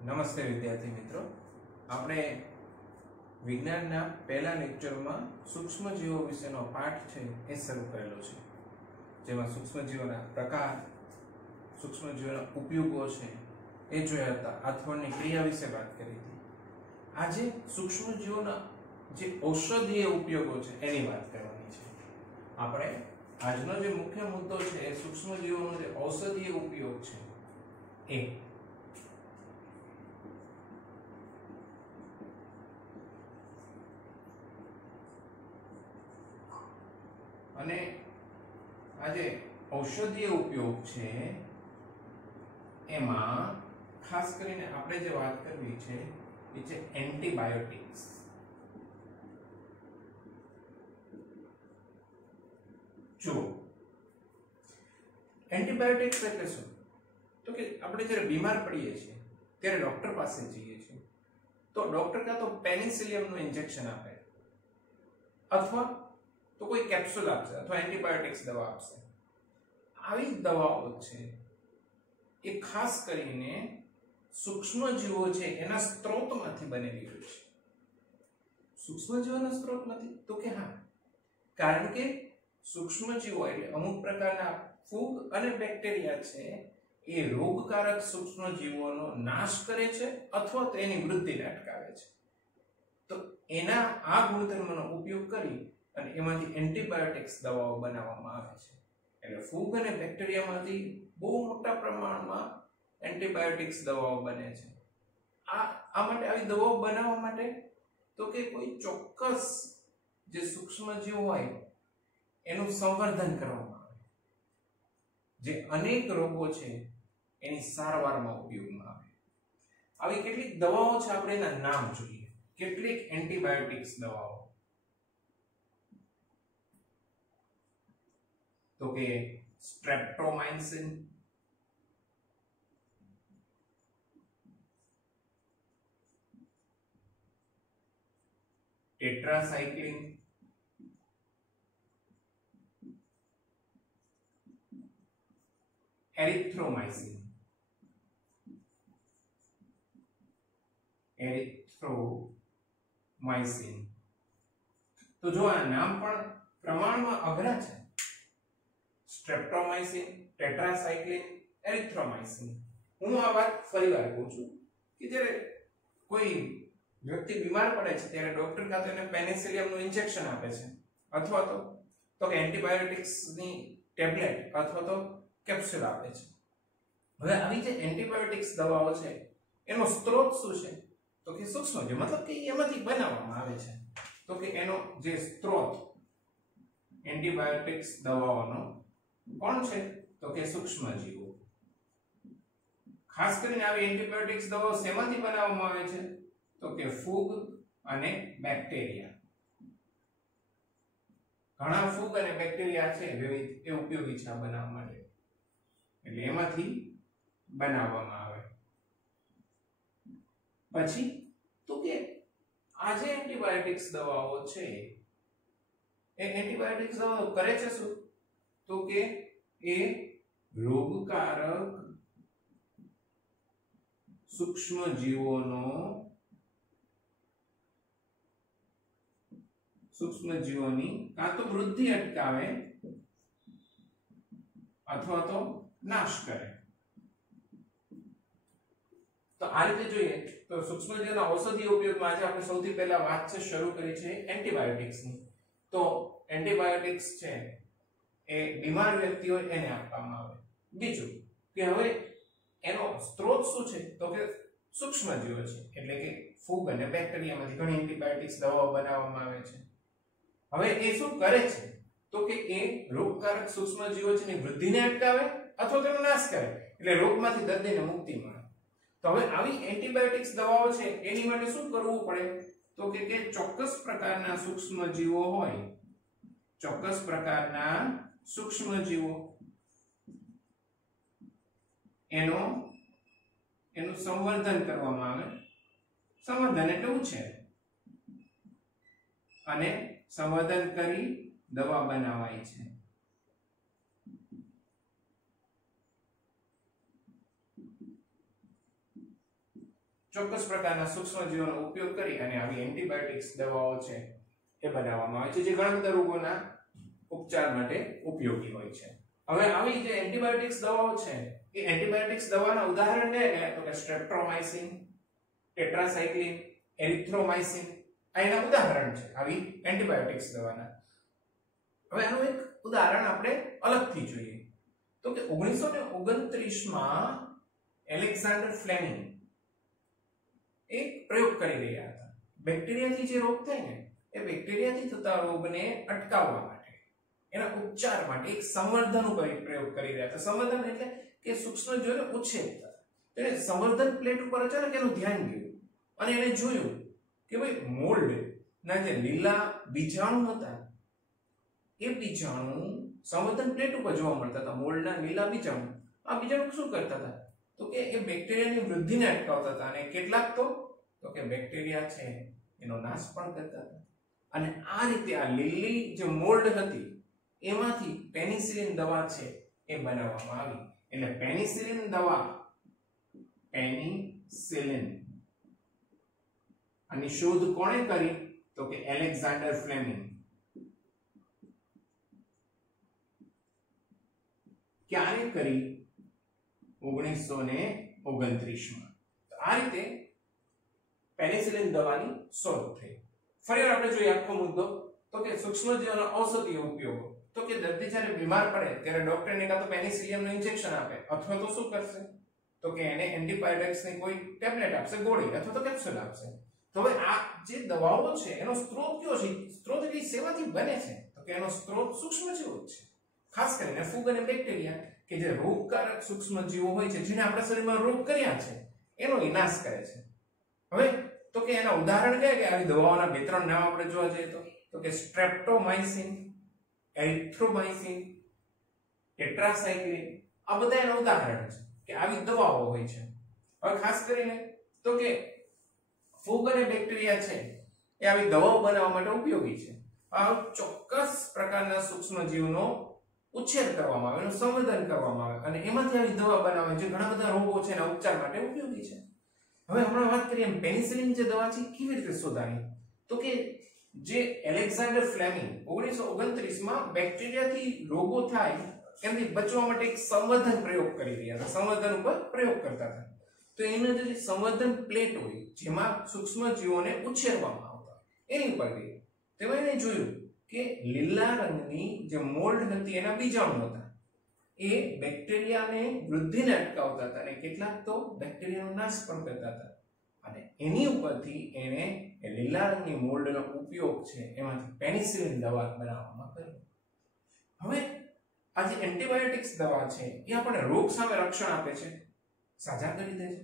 નમસ્તે વિદ્યાર્થી મિત્રો, આપણે વિજ્ઞાનના પહેલા લેક્ચરમાં સૂક્ષ્મજીવો વિશેનો પાઠ છે એ શરૂ કરેલો છે, જેમાં સૂક્ષ્મજીવોના પ્રકાર, સૂક્ષ્મજીવોના ઉપયોગો છે એ જોયા હતા, આથવણની ક્રિયા વિશે વાત કરી હતી. આજે સૂક્ષ્મજીવોના જે ઔષધીય ઉપયોગો છે એની વાત કરવાની છે. આપણે આજનો જે મુખ્ય મુદ્દો છે એ સૂક્ષ્મજીવોનો જે ઔષધીય ઉપયોગ છે એ. અને આ જે ઔષધીય ઉપયોગ છે એમાં ખાસ કરીને આપણે જે વાત કરવી છે એ છે એન્ટીબાયોટિક્સ. જો એન્ટીબાયોટિક્સ એટલે શું? તો કે આપણે જ્યારે બીમાર પડીએ છીએ ત્યારે ડોક્ટર પાસે જઈએ છીએ તો ડોક્ટર કાં તો પેનિસિલિયમનું ઇન્જેક્શન આપે અથવા તો કોઈ કેપ્સ્યુલ આપશે અથવા એન્ટીબાયોટિક્સ દવા આપશે. આવી દવાઓ છે એ ખાસ કરીને સૂક્ષ્મજીવો છે એના સ્ત્રોતમાંથી બનેલી હોય છે. સૂક્ષ્મજીવોના સ્ત્રોતમાંથી? તો કે હા, કારણ કે સૂક્ષ્મજીવો એટલે અમુક પ્રકારના ફૂગ અને બેક્ટેરિયા છે એ રોગકારક સૂક્ષ્મજીવોનો નાશ કરે છે અથવા તો એની વૃદ્ધિને અટકાવે છે. તો એના આ ગુણધર્મનો ઉપયોગ કરી અને એમાંથી એન્ટીબાયોટિક્સ દવાઓ બનાવવામાં આવે છે. એટલે ફૂગ અને બેક્ટેરિયામાંથી બહુ મોટા પ્રમાણમાં એન્ટીબાયોટિક્સ દવાઓ બને છે. આ માટે આવી દવાઓ બનાવવા માટે તો કે કોઈ ચોક્કસ જે સૂક્ષ્મજીવ હોય એનું સંવર્ધન કરવામાં આવે, જે અનેક રોગો છે એની સારવારમાં ઉપયોગમાં આવે. આવી કેટલીક દવાઓ છે, આપણે એના નામ જોઈએ. કેટલીક એન્ટીબાયોટિક્સ દવાઓ તો કે સ્ટ્રેપ્ટોમાઇસિન, ટેટ્રાસાઇક્લિન, એરિથ્રોમાઇસિન, તો જો આ નામ પણ પ્રમાણમાં અઘરા છે. સ્ટ્રેપ્ટોમાઇસિન, ટેટ્રાસાઇક્લિન, એરિથ્રોમાઇસિન. હું આ વાત ફરીવાર કહું છું કે જ્યારે કોઈ વ્યક્તિ બીમાર પડે છે ત્યારે ડોક્ટર કાં તો એને પેનિસિલિયમનું ઇન્જેક્શન આપે છે અથવા તો કે એન્ટીબાયોટિક્સની ટેબ્લેટ અથવા તો કેપ્સ્યુલ આપે છે. હવે આવી જે એન્ટીબાયોટિક્સ દવાઓ છે એનો સ્ત્રોત શું છે? તો કે સૂક્ષ્મજીવ, મતલબ કે એમાંથી બનાવવામાં આવે છે. તો કે એનો જે સ્ત્રોત એન્ટીબાયોટિક્સ દવાઓનો કોણ છે? તો કે સૂક્ષ્મજીવો. ખાસ કરીને આવી એન્ટીબાયોટિક્સ દવાઓ શેમાંથી બનાવવામાં આવે છે? તો કે ફૂગ અને બેક્ટેરિયા. ઘણા ફૂગ અને બેક્ટેરિયા છે વિવિધ એ ઉપયોગી છે આ બનાવવા માટે, એટલે એમાંથી બનાવવામાં આવે. પછી તો કે આ જે એન્ટીબાયોટિક્સ દવાઓ છે એ એન્ટીબાયોટિક્સ દવાઓ કરે છે શું? તો કે એ રોગકારક સૂક્ષ્મજીવોની કાં તો વૃદ્ધિ અટકાવે અથવા તો નાશ કરે. તો આ રીતે જોઈએ તો સૂક્ષ્મજીવોના ઔષધીય ઉપયોગમાં આજે આપણે સૌથી પહેલા વાત છે શરૂ કરી છે એન્ટીબાયોટિક્સની. તો એન્ટીબાયોટિક્સ છે એ બીમાર વ્યક્તિ હોય એને આપવામાં આવે. બીજું કે હવે એનો સ્ત્રોત શું છે? તો કે સૂક્ષ્મજીવો છે, એટલે કે ફૂગ અને બેક્ટેરિયામાંથી ઘણી એન્ટીબાયોટિક્સ દવાઓ બનાવવામાં આવે છે. હવે એ શું કરે છે? તો કે એ રોગકારક સૂક્ષ્મજીવો છે એની વૃદ્ધિને અટકાવે અથવા તેનો નાશ કરે, એટલે રોગમાંથી દર્દીને મુક્તિ મળે. તો હવે આવી એન્ટીબાયોટિક્સ દવાઓ છે એની માટે શું કરવું પડે? તો કે ચોક્કસ પ્રકારના સૂક્ષ્મજીવો હોય, ચોક્કસ પ્રકારના સૂક્ષ્મજીવો એનું સંવર્ધન કરવામાં આવે. સંવર્ધન એટલે ઉછેર, અને સંવર્ધન કરી દવા બનાવાય છે. ચોક્કસ પ્રકારના સૂક્ષ્મજીવોનો ઉપયોગ કરી અને આવી એન્ટીબાયોટિક્સ દવાઓ છે એ બનાવવામાં આવે છે જે ઘણા બધા રોગોના ઉપચાર માટે ઉપયોગી હોય છે. હવે આવી જે એન્ટીબાયોટિક્સ દવાઓ છે એ એન્ટીબાયોટિક્સ દવાના ઉદાહરણ લે તો કે સ્ટ્રેપ્ટોમાઇસિન, ટેટ્રાસાઇક્લિન, એરિથ્રોમાઇસિન આ એના ઉદાહરણ છે આવી એન્ટીબાયોટિક્સ દવાના. હવે આનું એક ઉદાહરણ આપણે અલગથી જોઈએ તો કે 1929 માં એલેક્ઝાન્ડર ફ્લેમિંગ એક પ્રયોગ કરી રહ્યા હતા. બેક્ટેરિયાથી જે રોગ થાય ને એ બેક્ટેરિયાથી થતા રોગને અટકાવવા માટે એના ઉપચાર માટે એક સંવર્ધન ઉપર પ્રયોગ કરી રહ્યા હતા. સંવર્ધન એટલે કે સૂક્ષ્મજીવોને ઉછેરતા. એટલે સંવર્ધન પ્લેટ ઉપર અચાનક એનું ધ્યાન ગયું અને એને જોયું કે ભાઈ મોલ્ડ ના જે લીલા બીજાણુ હતા એ બીજાણુ સંવર્ધન પ્લેટ ઉપર જોવા મળતા હતા. મોલ્ડના લીલા બીજાણુ આ બીજાણુ શું કરતા હતા તો કે એ બેક્ટેરિયાની વૃદ્ધિને અટકાવતા હતા અને કેટલાક તો કે બેક્ટેરિયા છે એનો નાશ પણ કરતા હતા. અને આ રીતે આ લીલી જે મોલ્ડ હતી એમાંથી પેનિસિલિન દવા છે એ બનાવવામાં આવી. એટલે પેનિસિલિન દવા, પેનિસિલિન આની શોધ કોણે કરી તો કે એલેક્ઝાન્ડર ફ્લેમિંગ. ક્યારે કરી? 1929 માં. આ રીતે પેનિસિલિન દવાની શોધ થઈ. ફરીવાર આપણે જોઈએ આખો મુદ્દો તો કે સૂક્ષ્મજીવોના ઔષધીય ઉપયોગો. તો કે દર્દી જ્યારે બીમાર પડે ત્યારે ડોક્ટર ને કાં તો પેનિસિલિનનું ઇન્જેક્શન આપે અથવા તો શું કરશે તો કે એને એન્ટીબાયોટિક્સની કોઈ ટેબ્લેટ આપશે, ગોળી અથવા તો કેપ્સ્યુલ આપશે. તો હવે આ જે દવાઓ છે એનો સ્ત્રોત કયો છે? સ્ત્રોત એટલે શેમાંથી બને છે તો કે એનો સ્ત્રોત સૂક્ષ્મજીવો જ છે. ખાસ કરીને ફૂગ અને બેક્ટેરિયા કે જે રોગકારક સૂક્ષ્મજીવો હોય છે જેને આપણા શરીરમાં રોગ કર્યા છે એનો વિનાશ કરે છે. હવે તો કે એના ઉદાહરણ કયા કે આવી દવાઓના બે ત્રણ નામ આપણે જોવા જઈએ તો કે સ્ટ્રેપ્ટોમાઇસિન, એરિથ્રોમાઇસિન, ટેટ્રાસાઇક્લિન આ બધા એના ઉદાહરણ છે કે આવી દવાઓ હોય છે. હવે ખાસ કરીને તો કે ફૂગ અને બેક્ટેરિયા છે એ આવી દવાઓ બનાવવા માટે ઉપયોગી છે. આ ચોક્કસ પ્રકારના સૂક્ષ્મજીવનો ઉછેર કરવામાં આવે, એનું સંવર્ધન કરવામાં આવે અને એમાંથી આવી દવા બનાવે જે ઘણા બધા રોગો છે એના ઉપચાર માટે ઉપયોગી છે. હવે હમણાં વાત કરીએ પેનિસિલિન જે દવા છે કેવી રીતે શોધાણી તો કે જે એલેક્ઝાન્ડર ફ્લેમિંગ 1929 માં બેક્ટેરિયાથી રોગો થાય એમથી બચવા માટે એક સંવર્ધન પ્રયોગ કરી રહ્યા હતા. સંવર્ધન ઉપર પ્રયોગ કરતા હતા. તો એનો જે સંવર્ધન પ્લેટ હોય જેમાં સૂક્ષ્મજીવોને ઉછેરવામાં આવતા એની ઉપર ગઈ. તેમાં એને જોયું કે લીલા રંગની જે મોલ્ડ હતી એના બીજાણુ હતા એ બેક્ટેરિયાને વૃદ્ધિને અટકાવતા હતા અને કેટલાક તો બેક્ટેરિયાનો નાશ પણ કરતા હતા. અને એની ઉપરથી એને લીલા રંગની મોલ્ડનો ઉપયોગ છે એમાંથી પેનિસિલિન દવા બનાવવામાં કર્યો. હવે આ જે એન્ટીબાયોટિક્સ દવા છે એ આપણને રોગ સામે રક્ષણ આપે છે, સાજા કરી દે છે.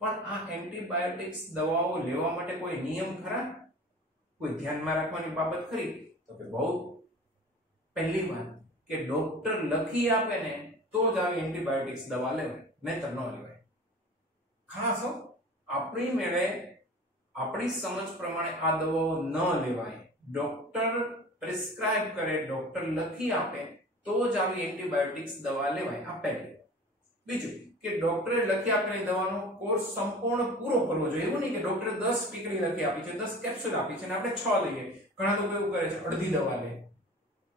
પણ આ એન્ટીબાયોટિક્સ દવાઓ લેવા માટે કોઈ નિયમ ખરા? કોઈ ધ્યાનમાં રાખવાની બાબત ખરી તો કે બહુ પહેલી વાત કે ડોક્ટર લખી આપે ને તો જ આવી એન્ટીબાયોટિક્સ દવા લેવાય, નહીતર ન લેવાય. ખાસ આપણી મેળે આપણી સમજ પ્રમાણે આ દવાઓ ન લેવાય. ડોક્ટર પ્રિસ્ક્રાઇબ કરે, ડોક્ટર લખી આપે તો જ આવી એન્ટીબાયોટિક્સ દવા લેવાય. આ પહેલી. બીજું કે ડોક્ટરે લખી આપેલી દવાનો કોર્સ સંપૂર્ણ પૂરો કરવો જોઈએ. એવું નહીં કે ડોક્ટરે 10 ટીકડી લખી આપી છે, 10 કેપ્સ્યુલ આપી છે અને આપણે 6 લઈએ. ઘણા લોકો એવું કરે છે, અડધી દવા લે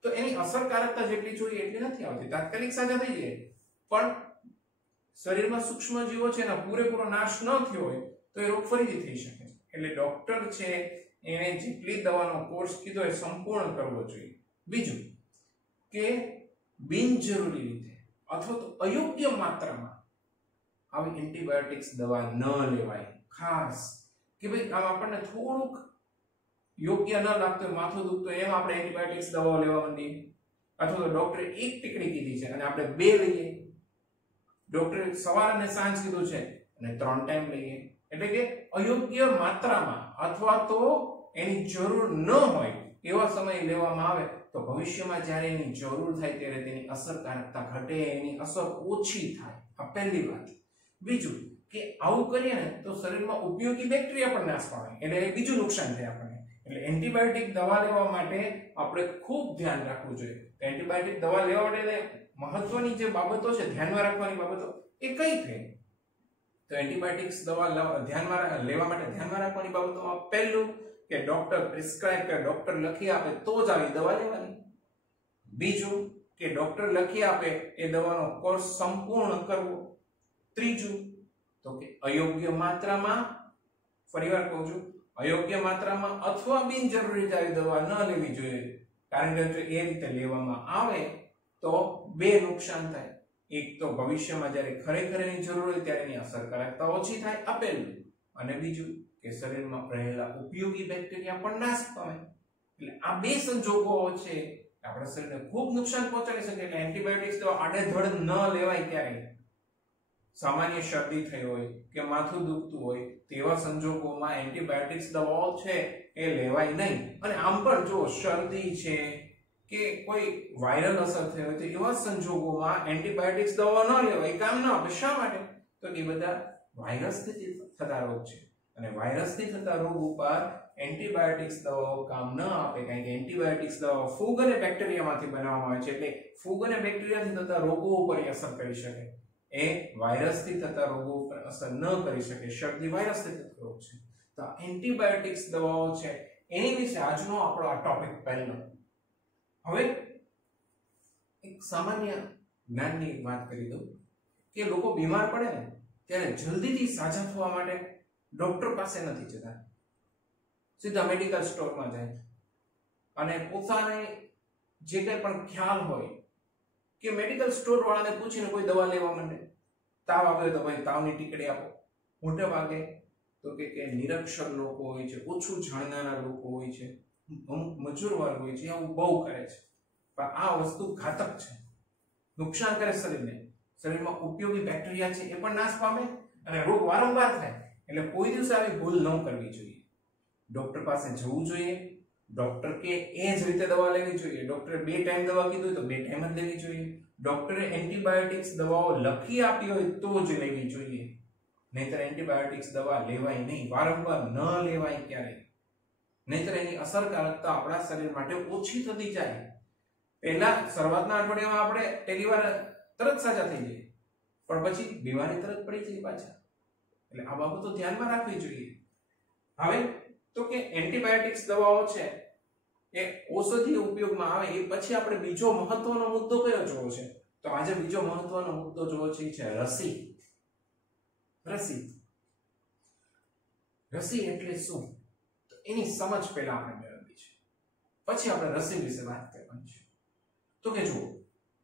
તો એની અસરકારકતા જેટલી જોઈએ એટલી નથી આવતી. તાત્કાલિક સાજા થઈ જાય પણ શરીરમાં સૂક્ષ્મજીવો છે એનો પૂરેપૂરો નાશ ન થયો હોય તો એ રોગ ફરીથી થઈ શકે છે. એટલે ડોક્ટર છે એને જેટલી દવાનો કોર્સ કીધો એ સંપૂર્ણ કરવો જોઈએ. બીજું કે બિનજરૂરી રીતે અથવા તો અયોગ્ય માત્રામાં આવી એન્ટીબાયોટિક્સ દવા ન લેવાય. ખાસ કે ભાઈ આમ આપણને થોડુંક યોગ્ય ન લાગતું, માથું દુખતું એમ આપણે એન્ટીબાયોટિક્સ દવાઓ લેવા માંડીએ અથવા તો ડોક્ટરે 1 ટીકડી કીધી છે અને આપણે 2 લઈએ. ડોક્ટરે સવાર અને સાંજ કીધું છે અને 3 ટાઈમ લઈએ. એટલે કે અયોગ્ય માત્રામાં અથવા તો એની જરૂર ન હોય એવા સમયે લેવામાં આવે તો ભવિષ્યમાં જ્યારે એની જરૂર થાય ત્યારે તેની અસરકારકતા ઘટે, એની અસર ઓછી થાય. આ પહેલી વાત. બીજું કે આવું કરીએ ને તો શરીરમાં ઉપયોગી બેક્ટેરિયા પણ નાશ પામે, એટલે બીજું નુકસાન થાય આપણને. એટલે એન્ટીબાયોટિક દવા લેવા માટે આપણે ખૂબ ધ્યાન રાખવું જોઈએ. એન્ટીબાયોટિક દવા લેવા માટે મહત્વની જે બાબતો છે, ધ્યાનમાં રાખવાની બાબતો એ કઈ થઈ તો એન્ટીબાયોટિક્સ દવા ધ્યાનમાં લેવા માટે ધ્યાનમાં રાખવાની બાબતોમાં પહેલું કે ડોક્ટર પ્રિસ્ક્રાઇબ કરે, ડોક્ટર લખી આપે તો જ આવી દવા લેવાની. બીજું કે ડોક્ટર લખી આપે એ દવાનો કોર્સ સંપૂર્ણ કરવો. ત્રીજું તો કે અયોગ્ય માત્રામાં, ફરીવાર કહું છું, અયોગ્ય માત્રામાં અથવા બિનજરૂરી આવી દવા ન લેવી જોઈએ, કારણ કે જો એ રીતે લેવામાં આવે તો બે નુકસાન થાય. એક તો ભવિષ્યમાં જ્યારે ખરેખર એની જરૂર હોય ત્યારે એની અસરકારકતા ઓછી થાય, આપેલું, અને બીજું કે શરીરમાં રહેલા ઉપયોગી બેક્ટેરિયા પણ નાશ પામે. એટલે આ બે સંજોગો છે આપણા શરીરને ખૂબ નુકસાન પહોંચાડી શકે. એટલે એન્ટીબાયોટિક્સ તો આડેધડ ન લેવાય. ક્યારેય સામાન્ય શરદી થઈ હોય કે માથું દુખતું હોય તેવા સંજોગોમાં એન્ટીબાયોટિક્સ દવાઓ છે એ લેવાય નહીં. અને આમ પણ જો શરદી છે કે કોઈ વાયરલ અસર થઈ હોય તો એવા સંજોગોમાં એન્ટીબાયોટિક્સ દવાઓ ન લેવાય, કામ ન આપે. શા માટે? તો એ બધા વાયરસથી થતા રોગ છે, અને વાયરસથી થતા રોગ ઉપર એન્ટીબાયોટિક્સ દવાઓ કામ ન આપે, કારણ કે એન્ટીબાયોટિક્સ દવાઓ ફૂગ અને બેક્ટેરિયામાંથી બનાવવામાં આવે છે. એટલે ફૂગ અને બેક્ટેરિયાથી થતા રોગો ઉપર અસર કરી શકે, એ વાયરસથી થતા રોગો ઉપર અસર ન કરી શકે. શરદી વાયરસથી થતો રોગ છે. તો એન્ટીબાયોટિક્સ દવાઓ છે એની વિશે આજનો આપણો આ ટોપિક પહેલો. હવે એક સામાન્ય જ્ઞાનની વાત કરી દઉં કે લોકો બીમાર પડે ને ત્યારે જલ્દીથી સાજા થવા માટે ડોક્ટર પાસે નથી જતા, સીધા મેડિકલ સ્ટોરમાં જાય અને પોતાને જે કંઈ પણ ખ્યાલ હોય કે મેડિકલ સ્ટોર વાળાને પૂછીને કોઈ દવા લેવા માંડે. તાવ આવ્યો તો ભાઈ તાવની ટીકડી આપો. મોટે ભાગે તો કે નિરક્ષર લોકો હોય છે, ઓછું જાણનારા લોકો હોય છે, અમુક મજૂર વર્ગ હોય છે, આવું બહુ કરે છે. પણ આ વસ્તુ ઘાતક છે, નુકસાન કરે શરીરને. શરીરમાં ઉપયોગી બેક્ટેરિયા છે એ પણ નાશ પામે અને રોગ વારંવાર થાય. એટલે કોઈ દિવસ આવી ભૂલ ન કરવી જોઈએ. ડોક્ટર પાસે જવું જોઈએ, ડોક્ટર કે એ જ રીતે દવા લેવી જોઈએ. ડોક્ટરે 2 ટાઈમ દવા કીધું તો 2 ટાઈમ જ લેવી જોઈએ. ડોક્ટરે એન્ટીબાયોટિક્સ દવાઓ લખી આપી હોય તો જ લેવી જોઈએ, નહીતર એન્ટીબાયોટિક્સ દવા લેવાય નહીં. વારંવાર ન લેવાય ક્યારેય, નહીતર એની અસરકારકતા આપણા શરીર માટે ઓછી થતી જાય. પહેલા શરૂઆતના અઠવાડિયામાં આપણે પહેલી વાર તરત સાજા થઈ જઈએ, પણ પછી બીમારી તરત પડી જાય પાછા. એટલે આ બાબતો ધ્યાનમાં રાખવી જોઈએ. હવે તો કે એન્ટીબાયોટિક્સ દવાઓ છે એ ઔષધીય ઉપયોગમાં આવે એ પછી આપણે બીજો મહત્વનો મુદ્દો કયો જોવો છે? તો આજે બીજો મહત્વનો મુદ્દો જોવો છે રસી. રસી રસી એટલે શું? તો એની સમજ પહેલા આપણે મેળવવી છે, પછી આપણે રસી વિશે વાત કરવાની છે. તો કે જુઓ,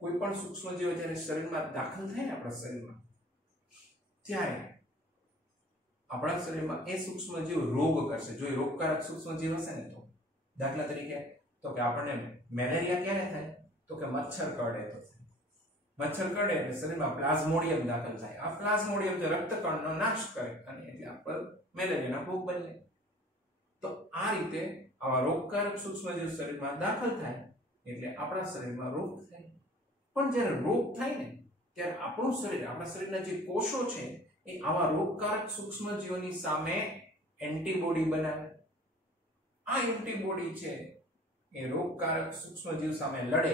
કોઈ પણ સૂક્ષ્મજીવ જ્યારે શરીરમાં દાખલ થાય ને આપણા શરીરમાં, ત્યારે આપણા શરીરમાં એ સૂક્ષ્મજીવ રોગ કરશે. જો એ રોગકારક સૂક્ષ્મજીવ હશે ને તો, દાખલા તરીકે તો કે આપણને મેલેરિયા ક્યારે થાય? તો કે મચ્છર કરડે તો થાય. મચ્છર કરડે એટલે શરીરમાં પ્લાઝ્મોડિયમ દાખલ થાય. આ પ્લાઝ્મોડિયમ જે રક્તકણનો નાશ કરે અને એટલે આપણે મેલેરિયાના ભોગ બનીએ. તો આ રીતે આવા રોગકારક સૂક્ષ્મજીવ શરીરમાં દાખલ થાય એટલે આપણા શરીરમાં રોગ થાય. પણ જ્યારે રોગ થાય ને ત્યારે આપણું શરીર, આપણા શરીરના જે કોષો છે એ આવા રોગકારક સૂક્ષ્મજીવોની સામે એન્ટીબોડી બનાવે. આ એન્ટીબોડી છે એ રોગકારક સૂક્ષ્મજીવ સામે લડે,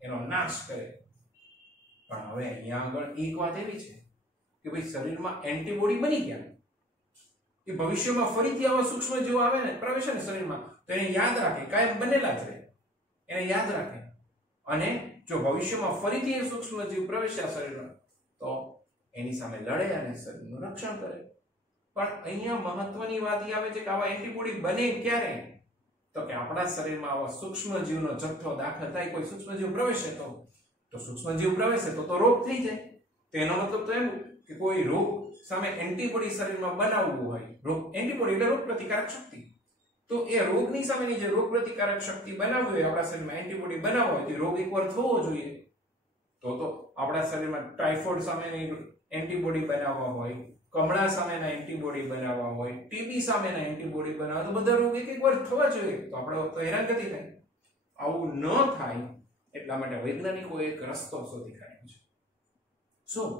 એનો નાશ કરે. પણ હવે અહીંયા આગળ એક વાત એવી છે કે ભાઈ શરીરમાં એન્ટીબોડી બની ગયા, એ ભવિષ્યમાં ફરીથી આવા સૂક્ષ્મજીવો આવે ને, પ્રવેશે ને શરીરમાં, તો એને યાદ રાખે, કાયમ બનેલા જ રહે, એને યાદ રાખે. અને જો ભવિષ્યમાં ફરીથી એ સૂક્ષ્મજીવ પ્રવેશ્યા શરીરમાં તો એની સામે લડે અને શરીરનું રક્ષણ કરે. પણ અહીંયા મહત્વની વાત એ આવે છે કે આવા એન્ટીબોડી બને ક્યારે? તો કે આપણા શરીરમાં આવા સૂક્ષ્મજીવનો જથ્થો દાખલ થાય, કોઈ સૂક્ષ્મજીવ પ્રવેશે તો સૂક્ષ્મજીવ પ્રવેશે તો રોગ થઈ જાય. તેનો મતલબ તો એવું કે કોઈ રોગ સામે એન્ટીબોડી શરીરમાં બનાવવું હોય, રોગ એન્ટીબોડી એટલે રોગ પ્રતિકારક શક્તિ, તો એ રોગની સામેની જે રોગ પ્રતિકારક શક્તિ બનાવવી હોય, આપણા શરીરમાં એન્ટીબોડી બનાવવો હોય, તો રોગ એકવાર થવો જોઈએ. તો આપણા શરીરમાં ટાઇફોઇડ સામેની એન્ટીબોડી બનાવવા હોય, કમળા સામેના એન્ટીબોડી બનાવવા હોય, ટીબી સામેના એન્ટીબોડી બનાવવા, તો બધા રોગ એકવાર થવા જોઈએ. તો આપણે તો હેરાનગતિ થાય. આવું ન થાય એટલા માટે વૈજ્ઞાનિકોએ એક રસ્તો શોધી કાઢ્યો છે. શું?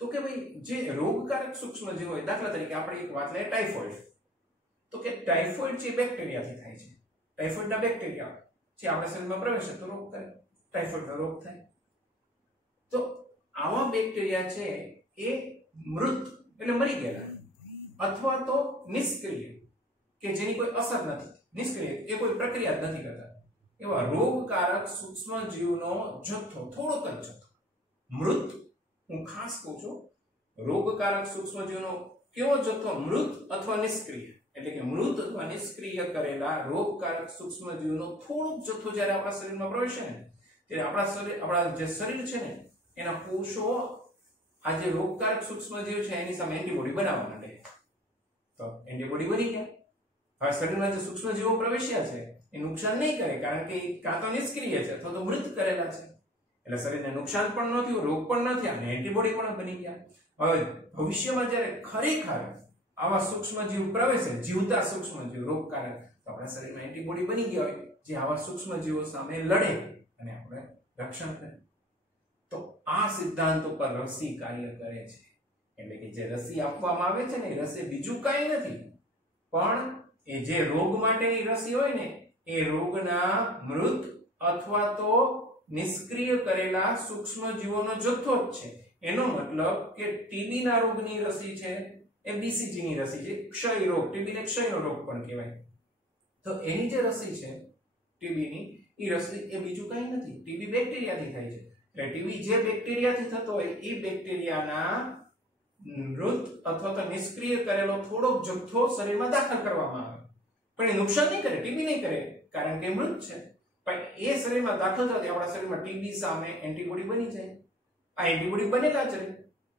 તો કે ભાઈ જે રોગકારક સૂક્ષ્મજીવ હોય, દાખલા તરીકે આપણે એક વાત લઈએ ટાઇફોઇડ. તો કે ટાઇફોઇડ જે બેક્ટેરિયાથી થાય છે, ટાઇફોઇડના બેક્ટેરિયા જે આપણા શરીરમાં પ્રવેશે તો રોગ થાય, ટાઇફોઇડનો રોગ થાય. તો આવા બેક્ટેરિયા છે એ મૃત એટલે મરી ગયેલા, અથવા તો નિષ્ક્રિય કે જેની કોઈ અસર નથી, નિષ્ક્રિય એ કોઈ પ્રક્રિયા જ નથી કરતા, એવા રોગકારક સૂક્ષ્મજીવનો જથ્થો, થોડોક જ જથ્થો, મૃત, હું ખાસ કહું છું, રોગકારક સૂક્ષ્મજીવનો કેવો જથ્થો? મૃત અથવા નિષ્ક્રિય, એટલે કે મૃત અથવા નિષ્ક્રિય કરેલા રોગકારક સૂક્ષ્મજીવનો થોડોક જથ્થો જ્યારે આપણા શરીરમાં પ્રવેશે ને, ત્યારે આપણા જે શરીર છે ને એના કોષો આ જે રોગકારક સૂક્ષ્મજીવ છે એની સામે એન્ટીબોડી બનાવવા માંડે. તો એન્ટીબોડી બની ગયા. હવે શરીરમાં જે સૂક્ષ્મજીવો પ્રવેશ્યા છે એ નુકસાન નહીં કરે, કારણ કે એ કાં તો નિષ્ક્રિય છે અથવા તો મૃત કરેલા છે, એટલે શરીરને નુકસાન પણ ન થયું, રોગ પણ ન થયા અને એન્ટીબોડી પણ બની ગયા. હવે ભવિષ્યમાં જ્યારે ખરેખર આવા સૂક્ષ્મજીવ પ્રવેશે, જીવતા સૂક્ષ્મજીવ રોગકારક, તો આપણા શરીરમાં એન્ટીબોડી બની ગયા હોય જે આવા સૂક્ષ્મજીવો સામે લડે અને આપણે રક્ષણ કરે. તો આ સિદ્ધાંત ઉપર રસી કાર્ય કરે છે. એટલે કે જે રસી આપવામાં આવે છે ને એ રસી બીજું કાંઈ નથી, પણ એ જે રોગ માટેની રસી હોય ને એ રોગના મૃત અથવા તો નિષ્ક્રિય કરેલા સૂક્ષ્મજીવોનો જથ્થો જ છે. એનો મતલબ કે ટીબી ના રોગની રસી છે એ બીસીજી ની રસી છે, ક્ષય રોગ, ટીબી ને ક્ષયનો રોગ પણ કહેવાય. તો એની જે રસી છે ટીબી ની, એ રસી એ બીજું કંઈ નથી, ટીબી બેક્ટેરિયાથી થાય છે. એટલે ટીબી જે બેક્ટેરિયાથી થતો હોય એ બેક્ટેરિયાના મૃત અથવા તો નિષ્ક્રિય કરેલો થોડોક જથ્થો શરીરમાં દાખલ કરવામાં આવે, પણ એ નુકસાન નહીં કરે, ટીબી નહીં કરે, કારણ કે મૃત છે. પણ એ શરીરમાં દાખલ થવાથી આપણા શરીરમાં ટીબી સામે એન્ટીબોડી બની જાય. આ એન્ટીબોડી બનેલા જ રહે.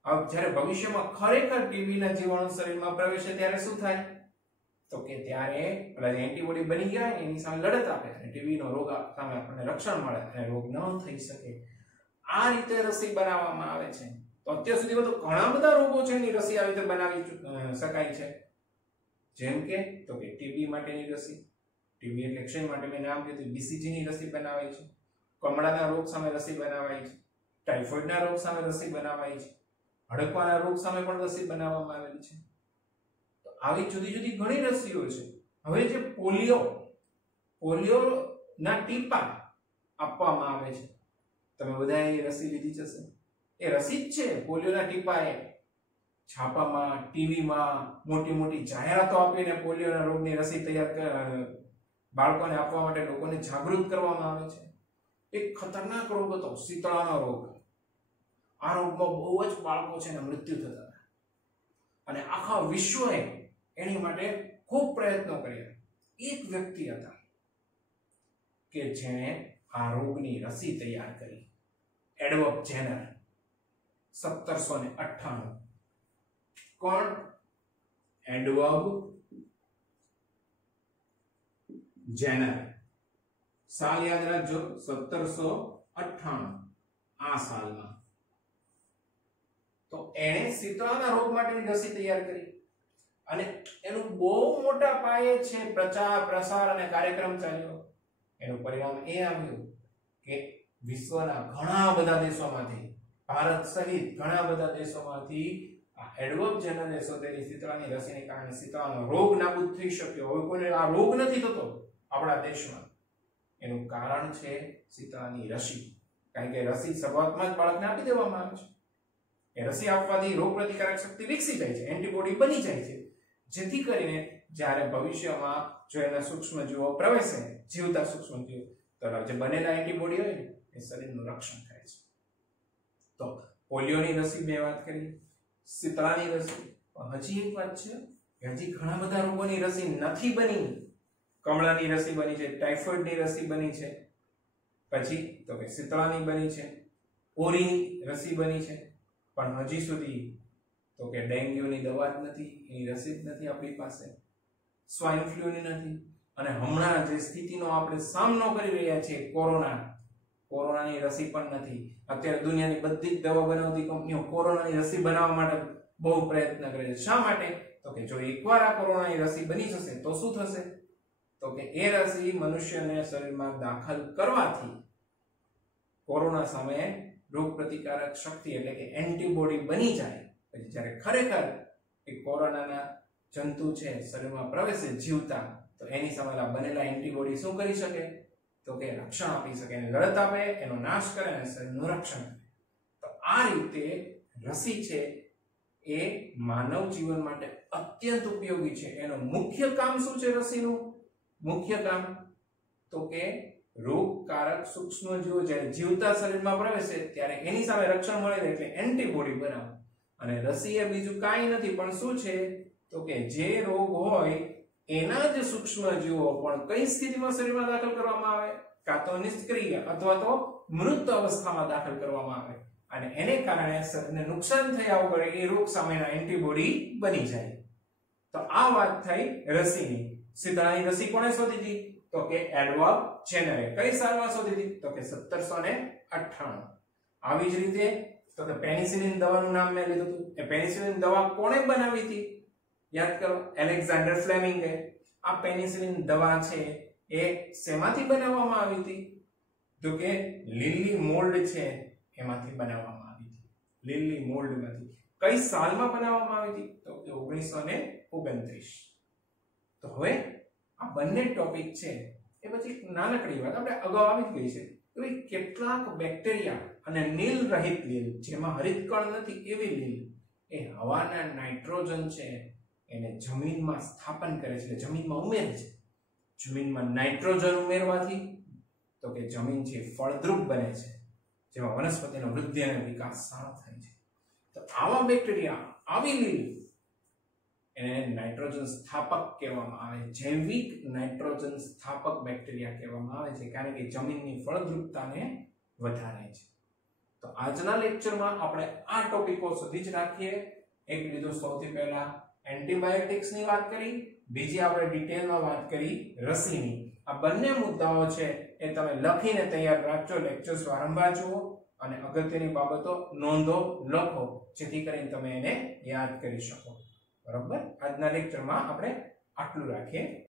હવે જ્યારે ભવિષ્યમાં ખરેખર ટીબીના જીવાણુ શરીરમાં પ્રવેશે ત્યારે શું થાય? તો કે ત્યારે પેલા જે એન્ટીબોડી બની ગયા એની સામે લડત આપે અને ટીબીનો રોગ સામે આપણને રક્ષણ મળે અને રોગ ન થઈ શકે. આ રીતે રસી બનાવવામાં આવે છે. તો અત્યાર સુધીમાં તો ઘણા બધા રોગો છે એની રસી આવી રીતે બનાવી શકાય છે. જેમ કે તો કે ટીબી માટેની રસી, ટીબી એટલે ક્ષય માટે મેં નામ કીધું, બીસીજી ની રસી બનાવાય છે, કમળાના રોગ સામે રસી બનાવાય છે, ટાઇફોઇડના રોગ સામે રસી બનાવાય છે, હડકવાના રોગ સામે પણ રસી બનાવવામાં આવેલી છે. તો આવી જુદી જુદી ઘણી રસીઓ છે. હવે જે પોલિયો ના ટીપા આપવામાં આવે છે, તમે બધાએ રસી લીધી જશે, એ રસી જ છે. પોલિયોના ટીપા એ છાપામાં, ટીવીમાં મોટી મોટી જાહેરાતો આપીને પોલિયોના રોગની રસી તૈયાર બાળકોને આપવા માટે લોકોને જાગૃત કરવામાં આવે છે. એક ખતરનાક રોગ હતો શીતળાનો રોગ. આ રોગમાં બહુ જ બાળકો છે ને મૃત્યુ થતા હતા અને આખા વિશ્વએ એની માટે ખૂબ પ્રયત્નો કર્યા. એક વ્યક્તિ હતા કે જેણે આ રોગની રસી તૈયાર કરી, એડવર્ડ જેનર, 1798. કોણ? Edward Zener. સાલ યાદ રાખજો, 1798 આ સાલમાં. તો એણે શીતળાના રોગ માટેની રસી તૈયાર કરી અને એનું બહુ મોટા પાયે છે પ્રચાર પ્રસાર અને કાર્યક્રમ ચાલ્યો. એનું પરિણામ એ આવ્યું કે વિશ્વના ઘણા બધા દેશોમાંથી, ભારત સહિત ઘણા બધા દેશોમાંથી આ એડવર્ડ જેનરે શોધેલી શીતળાની રસીને કારણે શીતળાનો રોગ નાબૂદ થઈ શક્યો. હવે કોઈને આ રોગ નથી થતો આપણા દેશમાં. એનું કારણ છે શીતળાની રસી. કારણ કે રસી શરૂઆતમાં જ બાળકને આપી દેવામાં આવે છે. એ રસી આપવાથી રોગ પ્રતિકારક શક્તિ વિકસી જાય છે, એન્ટીબોડી બની જાય છે, જેથી કરીને જ્યારે ભવિષ્યમાં જો એના સૂક્ષ્મજીવો પ્રવેશે, જીવતા સૂક્ષ્મજીવો, તો જે બનેલા એન્ટીબોડી હોય ને એ શરીરનું રક્ષણ કરે છે. તો પોલિયોની રસી બે વાત કરી, શીતળાની રસી. હજી એક વાત છે કે હજી ઘણા બધા રોગોની રસી નથી બની. કમળાની રસી બની છે, ટાઇફોઇડની રસી બની છે, પછી તો કે શીતળાની બની છે, ઓરીની રસી બની છે, પણ હજી સુધી તો કે ડેન્ગ્યુની દવા જ નથી, એની રસી જ નથી આપણી પાસે, સ્વાઇન ફ્લૂની નથી, અને હમણાં જે સ્થિતિનો આપણે સામનો કરી રહ્યા છીએ કોરોનાની રસી પણ નથી. અત્યારે દુનિયાની બધી જ દવા બનાવતી કંપનીઓ કોરોનાની રસી બનાવવા માટે બહુ પ્રયત્ન કરે છે. શા માટે? તો કે જો એકવાર આ કોરોનાની રસી બની જશે તો શું થશે? તો કે એ રસી મનુષ્યને શરીરમાં દાખલ કરવાથી કોરોના સામે રોગ પ્રતિકારક શક્તિ એટલે કે એન્ટીબોડી બની જાય. પછી જ્યારે ખરેખર એ કોરોનાના જંતુ છે શરીરમાં પ્રવેશે જીવતા, તો એની સામે બનેલા એન્ટીબોડી શું કરી શકે? તો કે રક્ષણ આપી શકે, એને લડત આપે, એનો નાશ કરે અને શરીરનું રક્ષણ કરે. તો આ રીતે રસી છે એ માનવ જીવન માટે અત્યંત ઉપયોગી છે. એનું મુખ્ય કામ શું છે? રસીનું મુખ્ય કામ તો કે રોગકારક સૂક્ષ્મજીવો જ્યારે જીવતા શરીરમાં પ્રવેશે ત્યારે એની સામે રક્ષણ મળે એટલે એન્ટીબોડી બનાવે. અને રસી એ બીજું કાંઈ નથી પણ શું છે તો કે જે રોગ હોય એના જ સૂક્ષ્મજીવો પણ કઈ સ્થિતિમાં શરીરમાં દાખલ કરવામાં આવે? કાં તો નિષ્ક્રિય અથવા તો મૃત અવસ્થામાં દાખલ કરવામાં આવે અને એને કારણે શરીરને નુકસાન થયા વગર એ રોગ સામેના એન્ટીબોડી બની જાય. તો આ વાત થઈ રસીની. શીતળાની રસી કોણે શોધી હતી? તો કે એડવર્ડ જેનરે. કઈ સાલમાં શોધી હતી? તો કે 1798. આવી જ રીતે તો કે પેનિસિલિન દવાનું નામ મેં લીધું હતું. એ પેનિસિલિન દવા કોણે બનાવી હતી? યાદ કરો, એલેક્ઝાન્ડર ફ્લેમિંગે. આ પેનિસિલિન દવા છે એ શેમાંથી બનાવવામાં આવી હતી? તો કે લીલી મોલ્ડ છે એમાંથી બનાવવામાં આવી હતી. લીલી મોલ્ડમાંથી. કઈ સાલમાં બનાવવામાં આવી હતી? તો કે 1929. તો હવે આ બંને ટોપિક છે એ પછી નાનકડી વાત આપણે અગાઉ આવી ગઈ છે કે કેટલાક બેક્ટેરિયા અને નીલ રહિત લીલ, જેમાં હરિતકણ નથી એવી લીલ, એ હવાના નાઇટ્રોજન છે એને જમીનમાં સ્થાપન કરે છે, જમીનમાં ઉમેરે છે. જમીનમાં નાઇટ્રોજન ઉમેરવાથી તો કે જમીન છે ફળદ્રુપ બને છે, જેમાં વનસ્પતિનો વૃદ્ધિ અને વિકાસ સારો થાય છે. તો આવા બેક્ટેરિયા, આવી લીલ, એને નાઇટ્રોજન સ્થાપક કહેવામાં આવે. જૈવિક નાઇટ્રોજન સ્થાપક બેક્ટેરિયા કહેવામાં આવે છે, કારણ કે જમીનની ફળદ્રુપતાને વધારે છે. તો આજના લેક્ચરમાં આપણે આ ટોપિકો સુધી જ રાખીએ. એક લીધું સૌથી પહેલા એન્ટીબાયોટિક્સની વાત કરી, બીજી આપણે ડિટેલમાં વાત કરી રસીની. આ બંને મુદ્દાઓ છે એ તમે લખીને તૈયાર રાખજો. લેક્ચર્સ વારંવાર જુઓ અને અગત્યની બાબતો નોંધો, લખો, જેથી કરીને તમે એને યાદ કરી શકો. બરાબર? આજના લેક્ચરમાં આપણે આટલું રાખીએ.